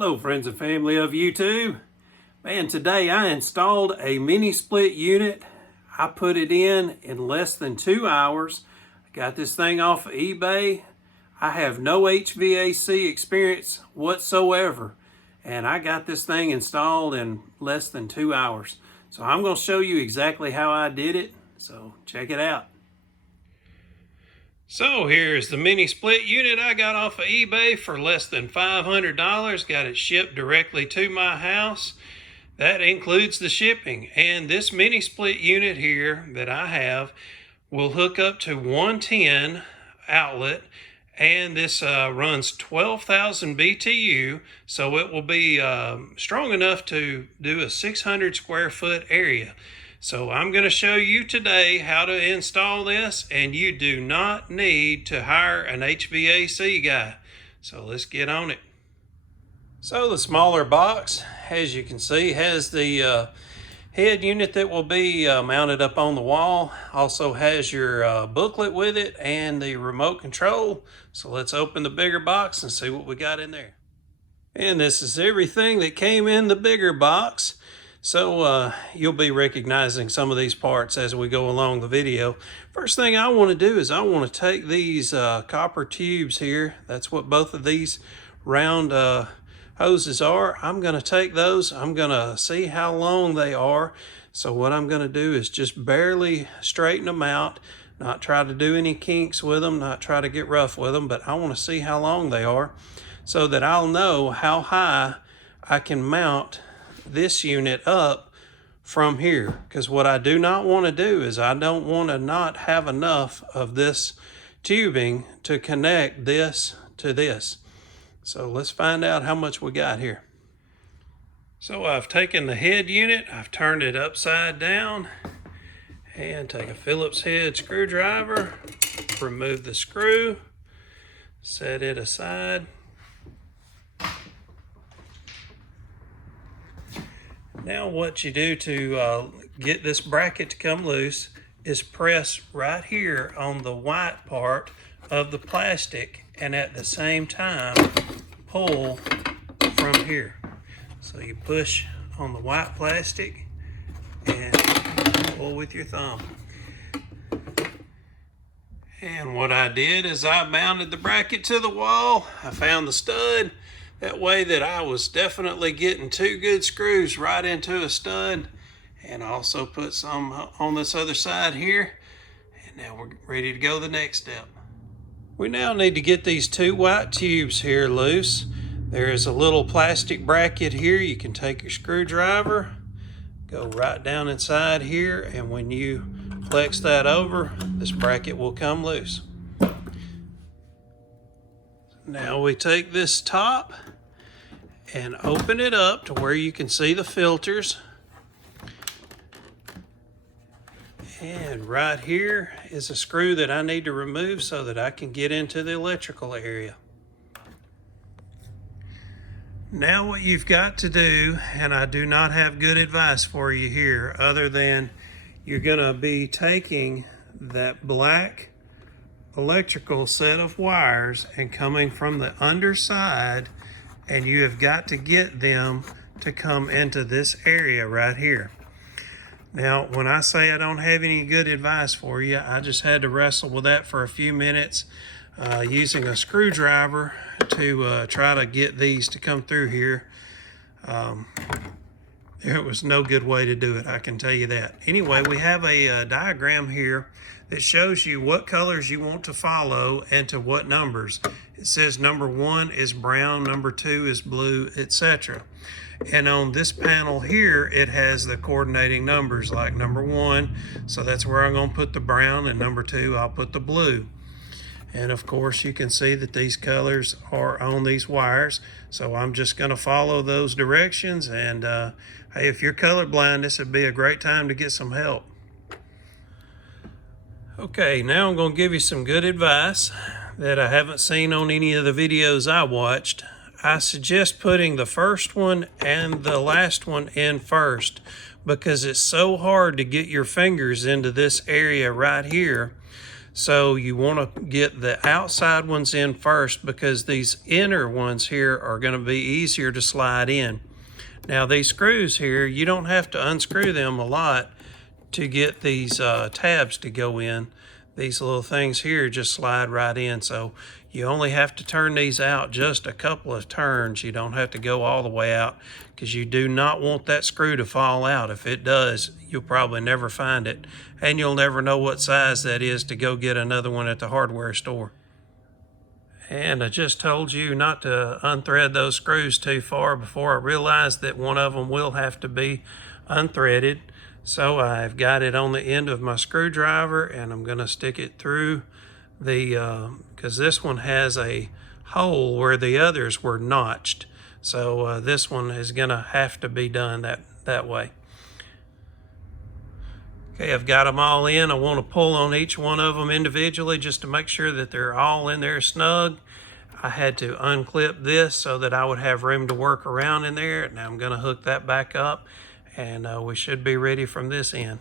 Hello friends and family of YouTube. Man, today I installed a mini split unit. I put it in less than 2 hours. I got this thing off of eBay. I have no HVAC experience whatsoever. And I got this thing installed in less than 2 hours. So I'm going to show you exactly how I did it. So check it out. So here's the mini split unit I got off of eBay for less than $500. Got it shipped directly to my house. That includes the shipping. And this mini split unit here that I have will hook up to 110 outlet. And this runs 12,000 BTU. So it will be strong enough to do a 600 square foot area. So I'm going to show you today how to install this, and you do not need to hire an HVAC guy. So let's get on it. So the smaller box, as you can see, has the head unit that will be mounted up on the wall. Also has your booklet with it and the remote control. So let's open the bigger box and see what we got in there. And this is everything that came in the bigger box. So you'll be recognizing some of these parts as we go along the video. First thing I want to do is I want to take these copper tubes here. That's what both of these round hoses are. I'm going to take those. I'm going to see how long they are. So what I'm going to do is just barely straighten them out. Not try to do any kinks with them. Not try to get rough with them. But I want to see how long they are so that I'll know how high I can mount this unit up from here, because what I do not want to do is I don't want to not have enough of this tubing to connect this to this. So let's find out how much we got here. So I've taken the head unit, I've turned it upside down, and take a Phillips head screwdriver, remove the screw, set it aside. Now what you do to get this bracket to come loose is press right here on the white part of the plastic, and at the same time pull from here. So you push on the white plastic and pull with your thumb. And what I did is I mounted the bracket to the wall. I found the stud. That way that I was definitely getting 2 good screws right into a stud. And I also put some on this other side here. And now we're ready to go the next step. We now need to get these 2 white tubes here loose. There is a little plastic bracket here. You can take your screwdriver, go right down inside here, and when you flex that over, this bracket will come loose. Now we take this top and open it up to where you can see the filters. And right here is a screw that I need to remove so that I can get into the electrical area. Now what you've got to do, and I do not have good advice for you here other than you're going to be taking that black electrical set of wires and coming from the underside, and you have got to get them to come into this area right here. Now, when I say I don't have any good advice for you, I just had to wrestle with that for a few minutes using a screwdriver to try to get these to come through here. There was no good way to do it, I can tell you that. Anyway, we have a diagram here that shows you what colors you want to follow and to what numbers. It says number 1 is brown, number 2 is blue, etc. And on this panel here, it has the coordinating numbers, like number 1, so that's where I'm going to put the brown, and number 2, I'll put the blue. And of course, you can see that these colors are on these wires, so I'm just going to follow those directions. And hey, if you're colorblind, this would be a great time to get some help. Okay, now I'm going to give you some good advice that I haven't seen on any of the videos I watched. I suggest putting the first one and the last one in first, because it's so hard to get your fingers into this area right here. So you want to get the outside ones in first, because these inner ones here are going to be easier to slide in. Now these screws here, you don't have to unscrew them a lot to get these tabs to go in. These little things here just slide right in, so you only have to turn these out just a couple of turns. You don't have to go all the way out, because you do not want that screw to fall out. If it does, you'll probably never find it, and you'll never know what size that is to go get another one at the hardware store. And I just told you not to unthread those screws too far before I realized that one of them will have to be unthreaded. So I've got it on the end of my screwdriver, and I'm going to stick it through the, because this one has a hole where the others were notched. So this one is going to have to be done that way. Okay, I've got them all in. I want to pull on each one of them individually just to make sure that they're all in there snug. I had to unclip this so that I would have room to work around in there. Now I'm going to hook that back up, and we should be ready from this end.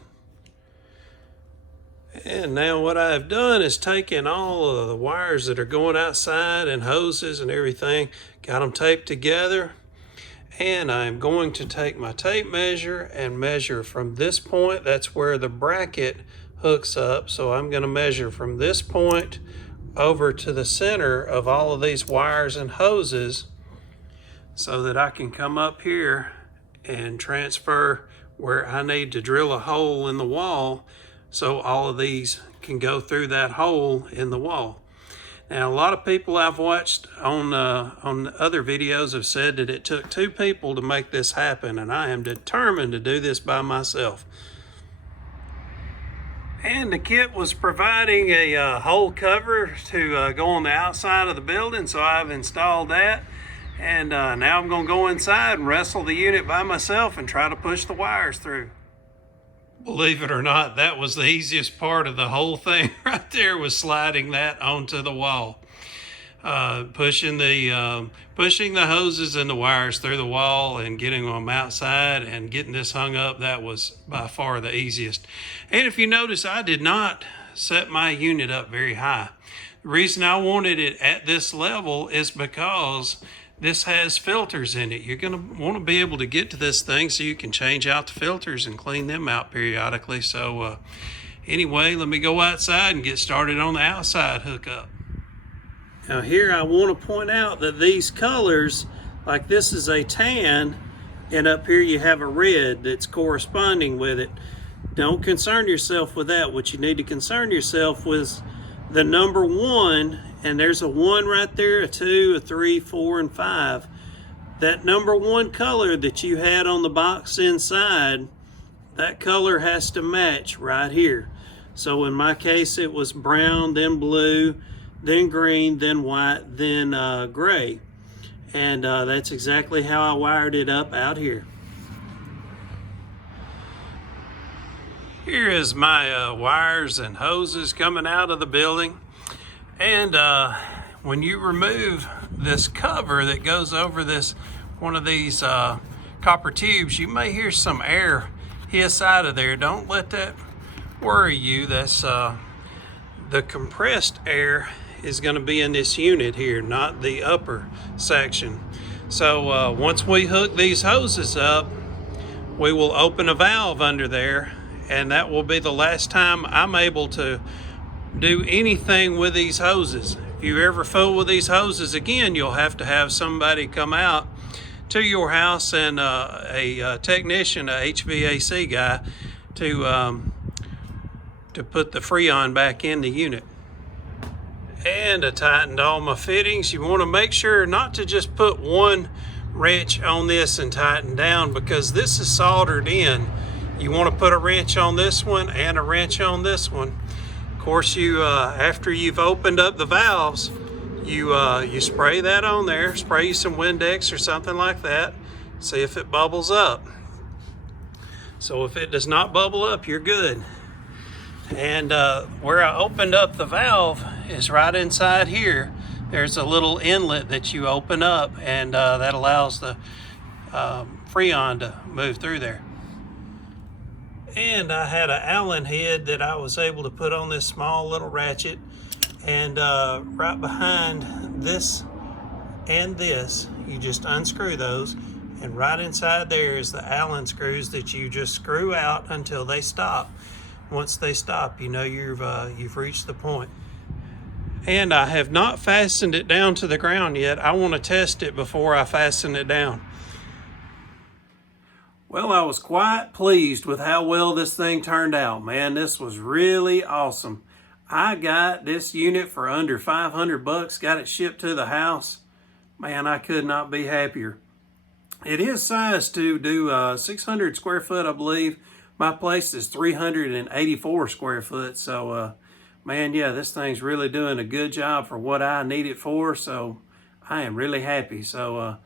And now what I've done is taken all of the wires that are going outside and hoses and everything, got them taped together, and I'm going to take my tape measure and measure from this point. That's where the bracket hooks up. So I'm going to measure from this point over to the center of all of these wires and hoses, so that I can come up here and transfer where I need to drill a hole in the wall, so all of these can go through that hole in the wall. Now, a lot of people I've watched on other videos have said that it took 2 people to make this happen, and I am determined to do this by myself. And the kit was providing a hole cover to go on the outside of the building, so I've installed that. And now I'm going to go inside and wrestle the unit by myself and try to push the wires through. Believe it or not, that was the easiest part of the whole thing right there, was sliding that onto the wall. Pushing the hoses and the wires through the wall and getting them outside and getting this hung up, that was by far the easiest. And if you notice, I did not set my unit up very high. The reason I wanted it at this level is because this has filters in it. You're going to want to be able to get to this thing so you can change out the filters and clean them out periodically. So anyway, let me go outside and get started on the outside hookup. Now here I want to point out that these colors, like this is a tan, and up here you have a red that's corresponding with it. Don't concern yourself with that. What you need to concern yourself with the number 1, and there's a 1 right there, a 2, a 3, 4, and 5. That number 1 color that you had on the box inside, that color has to match right here. So in my case, it was brown, then blue, then green, then white, then gray. And that's exactly how I wired it up out here. Here is my wires and hoses coming out of the building. And when you remove this cover that goes over this one of these copper tubes, you may hear some air hiss out of there. Don't let that worry you. That's the compressed air is going to be in this unit here, not the upper section. So once we hook these hoses up, we will open a valve under there, and that will be the last time I'm able to do anything with these hoses. If you ever fool with these hoses again, you'll have to have somebody come out to your house and a technician, a HVAC guy, to put the Freon back in the unit. And I tightened all my fittings. You want to make sure not to just put one wrench on this and tighten down, because this is soldered in. You want to put a wrench on this one and a wrench on this one. Of course, you after you've opened up the valves, you spray that on there. Spray you some Windex or something like that. See if it bubbles up. So if it does not bubble up, you're good. And where I opened up the valve is right inside here. There's a little inlet that you open up, and that allows the Freon to move through there. And I had an Allen head that I was able to put on this small little ratchet. And right behind this and this, you just unscrew those. And right inside there is the Allen screws that you just screw out until they stop. Once they stop, you know you've reached the point. And I have not fastened it down to the ground yet. I want to test it before I fasten it down. Well, I was quite pleased with how well this thing turned out, man. This was really awesome. I got this unit for under 500 bucks, got it shipped to the house. Man, I could not be happier. It is sized to do 600 square foot, I believe. My place is 384 square foot, so man, yeah, this thing's really doing a good job for what I need it for, so I am really happy. So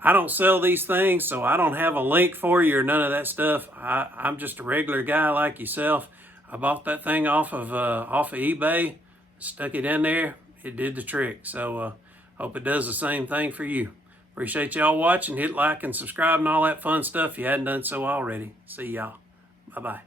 I don't sell these things, so I don't have a link for you or none of that stuff. I'm just a regular guy like yourself. I bought that thing off of eBay, stuck it in there. It did the trick. So hope it does the same thing for you. Appreciate y'all watching. Hit like and subscribe and all that fun stuff if you hadn't done so already. See y'all. Bye-bye.